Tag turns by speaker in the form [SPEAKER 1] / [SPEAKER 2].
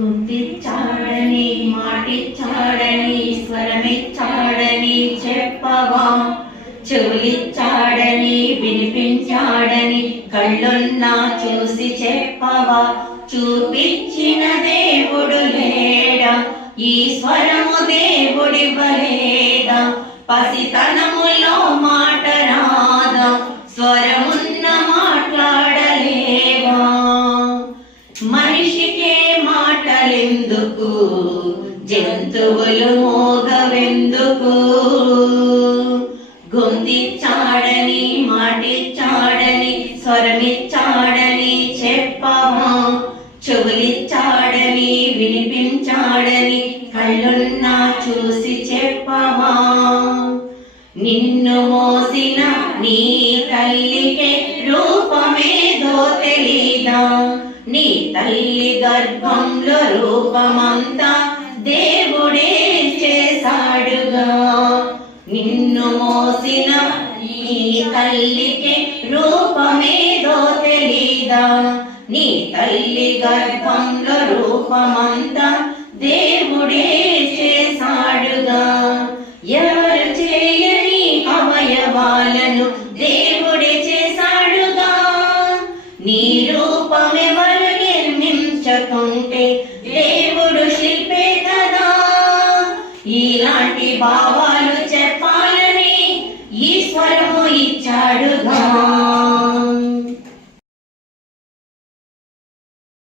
[SPEAKER 1] గుర్తించాడని మాటిచ్చాడని స్వరమిచ్చాడని చెప్పవా? చెవులిచ్చాడని వినిపించాడని కళ్ళున్నా చూసి చెప్పవా? చూపించిన దేవుడు లేడా? ఈ స్వరము దేవుడి వలేదా పసితనములో మాట రాదా? స్వరమున్న మాట్లాడలేవా మనిషికి మాటలెందుకు జంతువులు మోగవెందుకు? గొంతిచ్చాడని మాటిచ్చాడని స్వరమిచ్చాడని చెప్పవా చెవులిచ్చాడని వినిపించాడని కళ్ళున్నా చూసి చెప్పమా? నిన్ను మోసిన నీ తల్లికే రూపమేదో తెలీదా? నీ తల్లి గర్భంలో రూపమంతా దేవుడే చేశాడుగా. నిన్ను మోసిన నీ తల్లికి రూపమేదో తెలీదా. నీ తల్లి గర్భంలో రూపమంతా దేవుడే చేశాడుగా. ఎవరు చేయని అవయవాలను దేవుడే చేశాడుగా. నీ ఇలాంటి భావాలు చెప్పాలని ఈశ్వరుడు